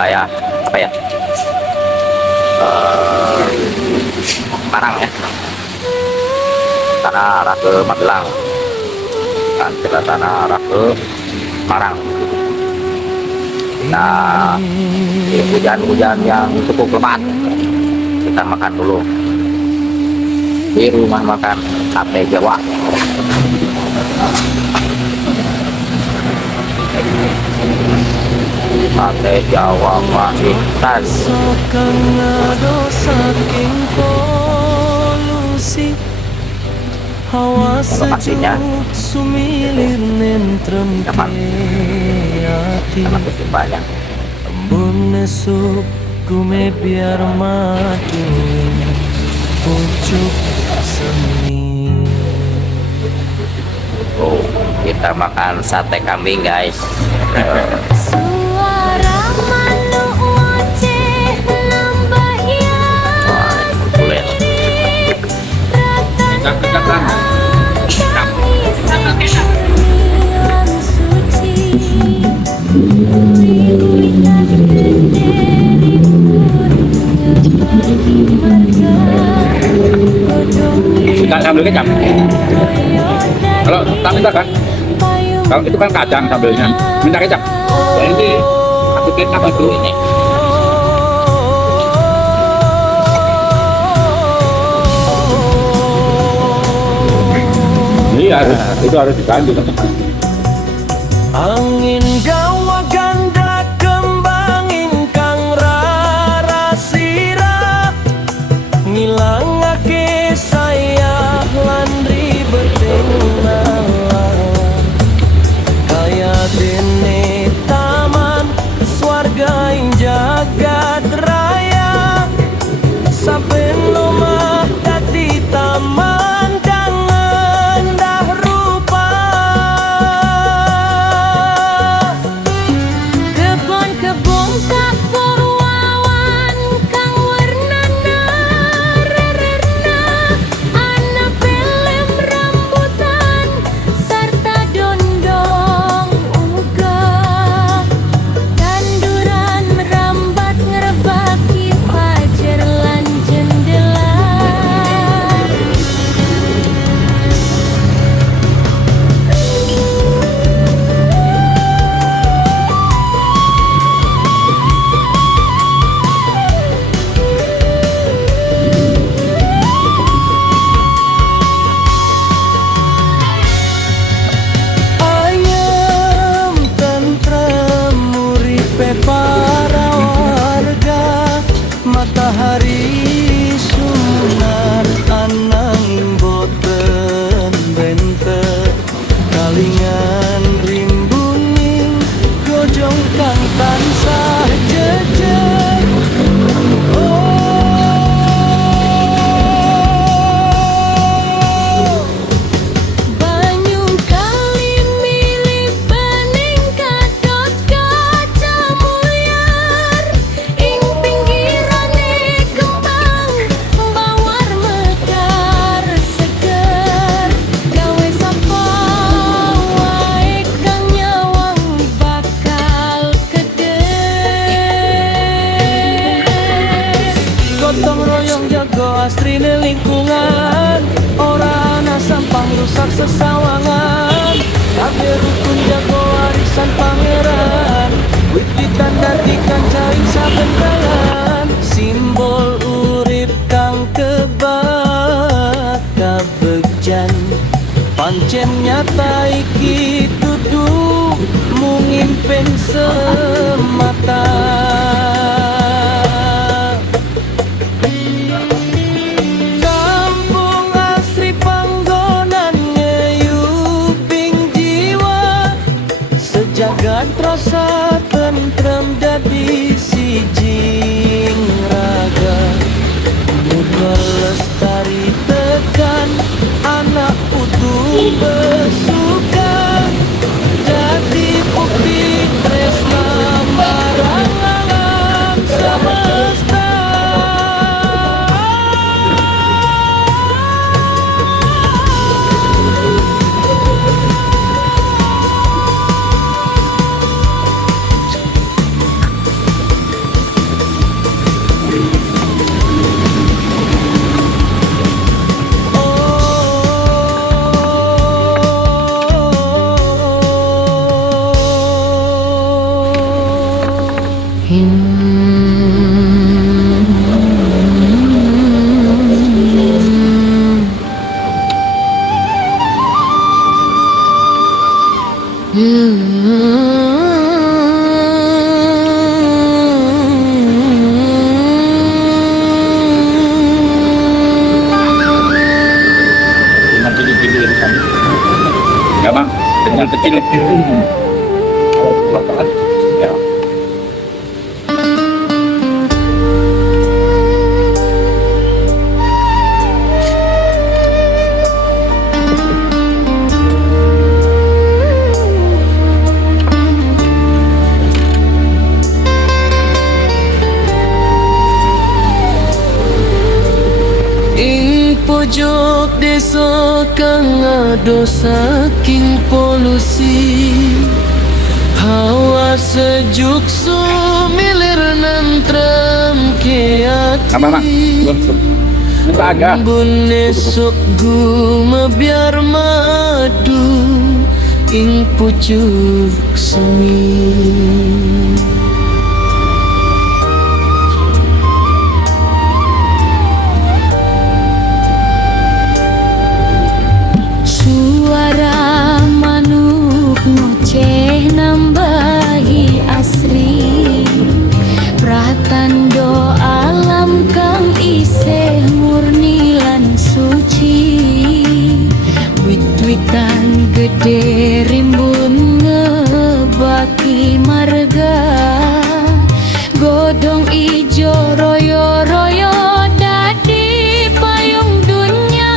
wilayah apa ya, Parang ya, sana arah ke Magelang dan sebelah sana arah ke Parang. Nah, hujan-hujan yang cukup lebat, kita makan dulu di rumah makan sate Jawa. Sate Jawa masih tas. Lokasinya nyaman, sangat banyak. Kume biar mati pucuk seni. Oh, kita makan sate kambing guys. Suara manuk ngoceh nambah Boleh. Nggak sambil kecap. Kalau tak minta kan? Kalau itu kan kacang sambilnya. Minta kecap. Ya ini aku kecap itu ini. Iya, itu harus diganti. Angin gawa ganda kembangin kang rara sirah ngilangake saya landri bertenang kaya dene taman swarga jagat raya saben lomah dadi taman para warga matahari sunar anang boten benter kalingan rimbuning gojong kang tansah jejer gotong royong jago astrine lingkungan ora ana sampah rusak sesawangan kabeh rukun jago warisan pangeran wit ditandatikan caring saben dalan simbol urip kang kebat kabegjan pancen nyata iki dudu mung impen semata. Jagat rasa tentrem dadi sijing raga muga lestari tekan anak utuh besuka jadi bukti tresna marang alam semesta. kecil. Kalau kan, ya. Ing pojok desa kang ado saking polusi, hawa sejuk sumilir nantrem ke Apa, Mak? ati. Minta agak. Embun esok gumebyar madu ing pucuk semi. Suara manuk ngoceh nambahi asri, pratandha alam kang isih murni lan suci. Wit-witan gede rimbun ngebaki marga, godong ijo royo-royo dadi payung dunya.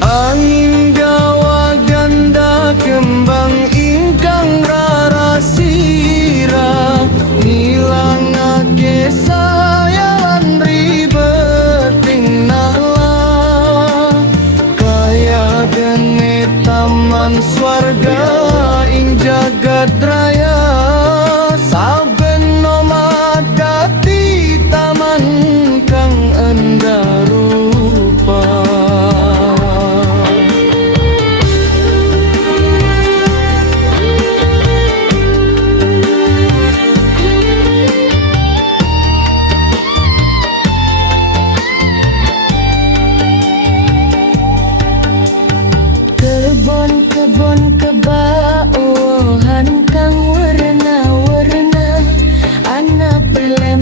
Angin gawa ganda kembang ingkang rarasira, ngilangake sayalan ribeting nala. Kaya dene taman swarga ing jagad raya, saben nomad dadi taman kang endah rupa. Kebon-kebon kebauhan kang warna-warna, anak pelem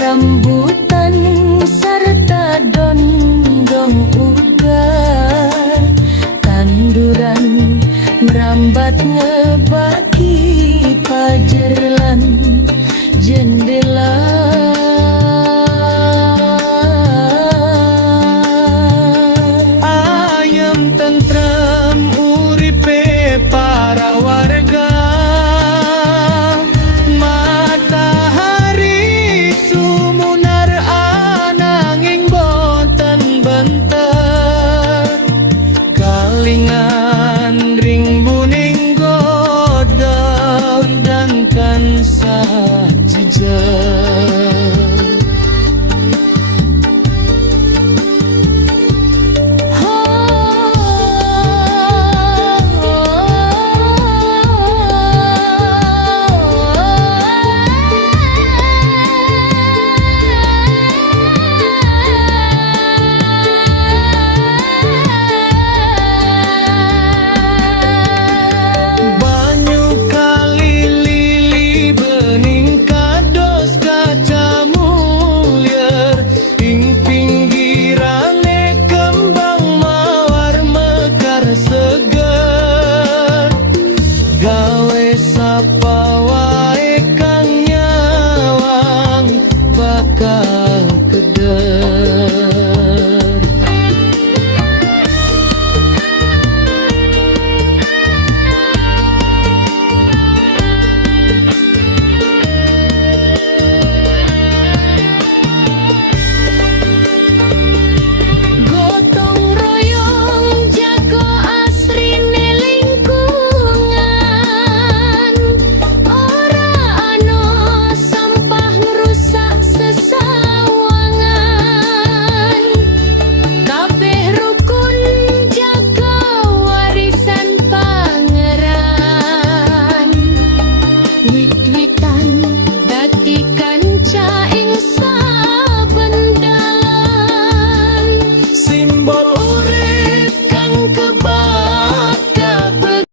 rambutan serta dondong uga. Tanduran merambat ngebaki pajer lan jendela. Ayam tentrem uripe para warga, matahari sumunar ananging boten bentar. Kalingan ring buning godang dan kan sajijah. Banyu kali lili bening kados kaca mulyar, ing pinggirane kembang mawar mekar seger. Gawe sapa wae kang nyawang bakal keder. Gotong royong jago asrine lingkungan, ora ano sampah ngrusak sesawangan. timbal